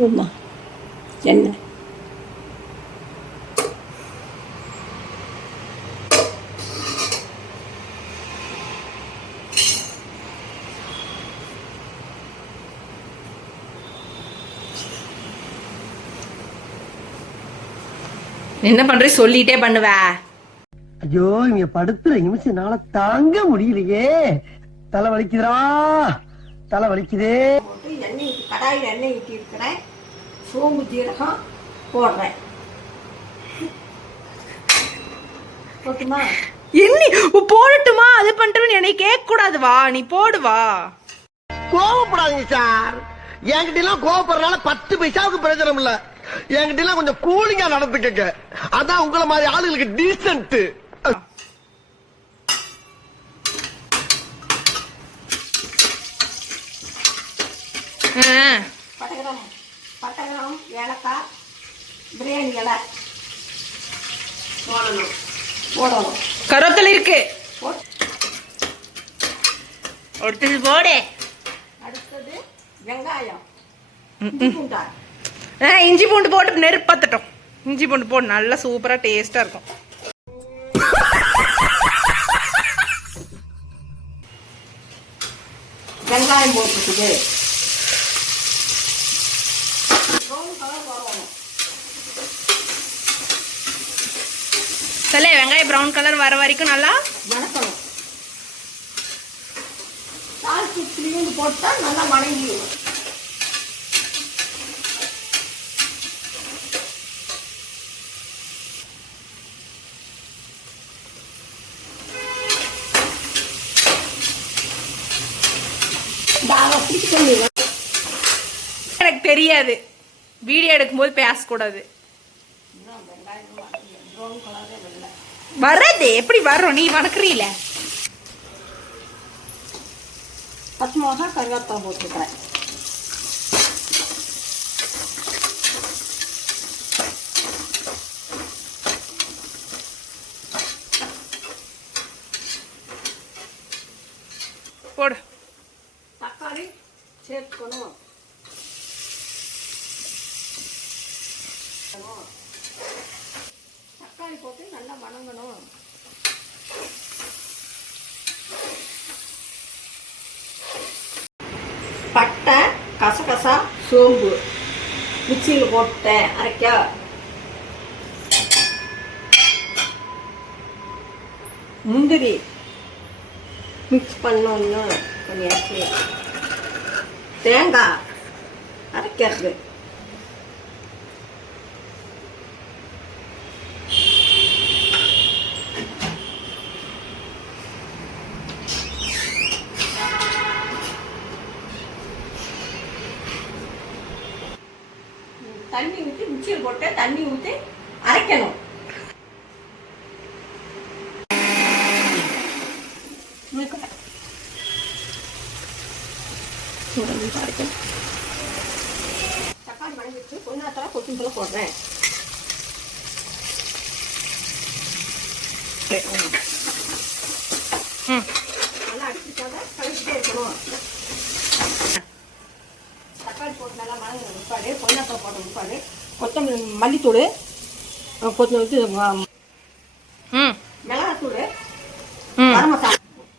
ஊற்றுமா எண்ணெய். என்ன பண்ற சொல்லிட்டே பண்ணுவ. ஐயோ இங்க படுத்துற நிமிஷம்னால தாங்க முடியலையே. தலை வலிக்குதுடா, தலை வலிக்குதே. எண்ணெய் கடாயில் எண்ணெய் ஊற்றி இருக்கிறேன். சோம்பு ஜீரகம் போடுறேன். போட்டுமா? எண்ணெய் போடட்டுமா? அது பண்ணிட்டு என்னை கேட்க கூடாது. வா நீ போடுவா. கோவப்படாதீங்க சார். என்கிட்ட எல்லாம் கோவப்படுறதுனால 10 பைசாவுக்கு பிரயோஜனம் இல்ல. என்கிட்ட எல்லாம் கொஞ்சம் கூலிங்கா நடந்துக்கங்க. அதான் உங்களை மாதிரி ஆளுகளுக்கு டீசன்ட். பட்டகிராம் ஏலக்காய் பிரியாணி இலை போடணும். கருவேப்பிலை இருக்கு, ஒருத்தது போடு. அடுத்தது வெங்காயம், இஞ்சி பூண்டு போட்டு நெருப்பத்தட்டும். இஞ்சி பூண்டு போட்டு நல்லா சூப்பரா டேஸ்டா இருக்கும். வெங்காயம் போட்டுக்குது. சரி, வெங்காயம் ப்ரௌன் கலர் வர வரைக்கும் நல்லா வணக்கணும். தாளிச்சு கிளிந்து போட்டா நல்லா வணங்கி. எனக்கு தெரியாது, வீடியோ எடுக்கும்போது பேசக்கூடாது. வர்றது எப்படி வர்றோம்? நீ வணக்குறீல. பச்சை மிளகா கருவேப்பிலை போட்டுக்கிறேன். போடு. தக்காளி சேர்க்கணும். தக்காளி போட்டு நல்லா வணங்கணும். பட்டை, கசகசா, சோம்பு மிக்சியில் போட்டேன் அரைக்க. முந்திரி மிக்ஸ் பண்ணோன்னு கொஞ்சம். தேங்காய் அரைக்கிறது. தண்ணி ஊற்றி மிக்சியில் போட்டு தண்ணி ஊற்றி அரைக்கணும். தக்காளி வணங்கிட்டு கொஞ்சம் கொத்தமல்லி போடுறேன். நல்லா அடிச்சுக்காத கழிச்சுட்டே இருக்கணும். தக்காளி போட்டு நல்லா வணங்கின முப்பாடு, பொன்னாக்காய் போட்ட முப்பாடு, கொத்தமல்லி, மல்லித்தூள், மிளகாத்தூள், கரம் மசாலா,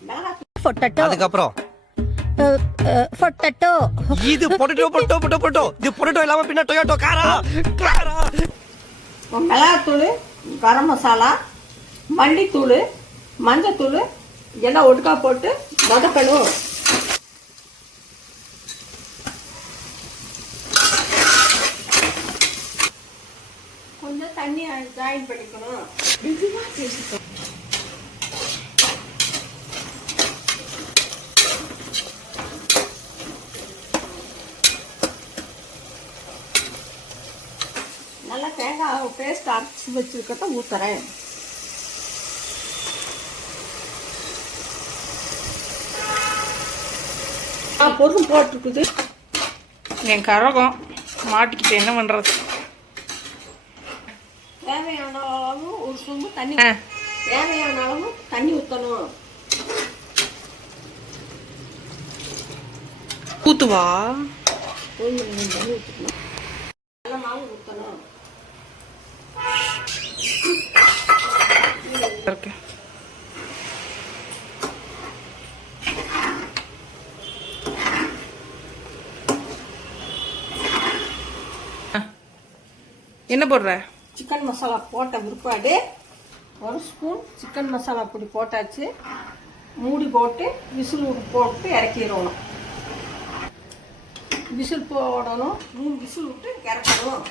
மிளகாத்தூள். அதுக்கப்புறம் பொட்டேட்டோ. இது பொட்டேட்டோ இது பொட்டேட்டோ இல்லாம பின்ன டொயோட்டோ காரா. மிளகாத்தூள், கரம் மசாலா, மல்லித்தூள், மஞ்சத்தூள் எல்லாம் ஒடுக்கா போட்டு வதக்கணும். கொஞ்சம் தண்ணி ஜாயின் பண்ணிக்கணும். நல்லா தேங்காய் பேஸ்ட் அரைச்சி வச்சிருக்கிறத ஊத்துறேன். பொருள் போட்டுருக்குது. என் கரகம் மாட்டிக்கிட்டு என்ன பண்றது? தேவையான அளவு ஒரு சொம்பு தண்ணி, தேவையான அளவு தண்ணி ஊற்றணும். ஊத்துவா. தண்ணி ஊற்றிக்கணும். ஓகே. என்ன போடுற? சிக்கன் மசாலா போட்ட பிற்பாடு 1 ஸ்பூன் சிக்கன் மசாலா பொடி போட்டாச்சு. மூடி போட்டு விசில் போட்டு இறக்கிடணும். விசில் போடணும். 3 விசில் விட்டு இறக்கணும்.